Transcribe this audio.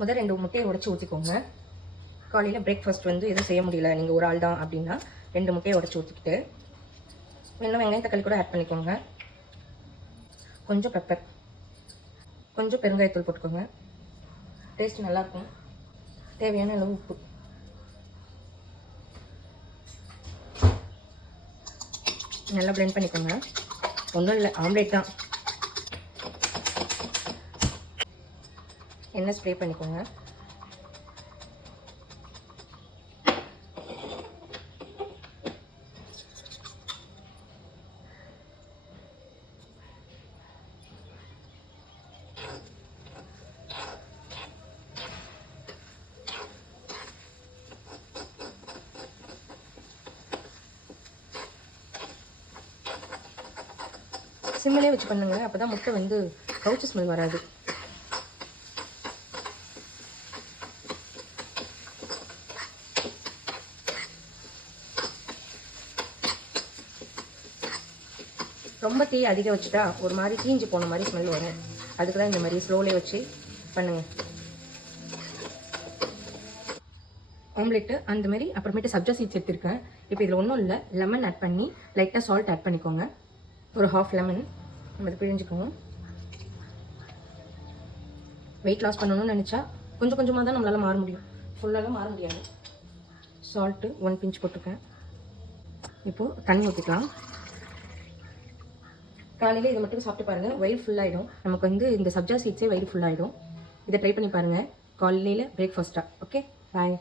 முதல் 2 முட்டையை உடச்சி ஊற்றிக்கோங்க. காலையில் பிரேக்ஃபாஸ்ட் வந்து எதுவும் செய்ய முடியல, நீங்கள் ஒரு ஆள் தான் அப்படின்னா 2 முட்டையை உடச்சி ஊற்றிக்கிட்டு வேணா வெங்காயம் தக்காளி கூட ஆட் பண்ணிக்கோங்க. கொஞ்சம் பெப்பர், கொஞ்சம் பெருங்காயத்தூள் போட்டுக்கோங்க. டேஸ்ட் நல்லாயிருக்கும். தேவையான அளவு உப்பு. நல்லா பிளெண்ட் பண்ணிக்கோங்க. ஒன்றும் இல்லை, ஆம்லேட் தான். எண்ணெய் ஸ்ப்ரே பண்ணிக்கோங்க. சிம்மிலே வச்சு பண்ணுங்க, அப்போ தான் முட்டை வந்து கவுச்சி ஸ்மெல் வராது. ரொம்ப தீ அதிகம் வச்சுட்டா ஒரு மாதிரி தீஞ்சு போன மாதிரி ஸ்மெல் வரும். அதுக்கு தான் இந்த மாதிரி ஸ்லோலே வச்சு பண்ணுங்க. ஆம்லெட்டு அந்த மாதிரி அப்புறமேட்டு சப்ஜா சீட்ஸ் எடுத்துருக்கேன். இப்போ இதில் ஒன்றும் இல்லை, லெமன் ஆட் பண்ணி லைட்டாக சால்ட் ஆட் பண்ணிக்கோங்க. ஒரு ½ லெமன் நம்ம பிழிஞ்சுக்குவோம். வெயிட் லாஸ் பண்ணணும்னு நினச்சா கொஞ்சம் கொஞ்சமாக தான் நம்மளால் மாற முடியும், ஃபுல்லாலாம் மாற முடியாது. சால்ட்டு 1 பிஞ்ச் போட்டிருக்கேன். இப்போது தண்ணி ஊற்றிக்கலாம். காலையில் இதை மட்டும் சாப்பிட்டு பாருங்கள், வயிறு ஃபுல்லாகிடும். நமக்கு வந்து இந்த சப்ஜா சீட்ஸே வயிறு ஃபுல்லாகிடும். இதை ட்ரை பண்ணி பாருங்கள் காலையில் பிரேக்ஃபாஸ்ட்டாக. ஓகே, பாய்.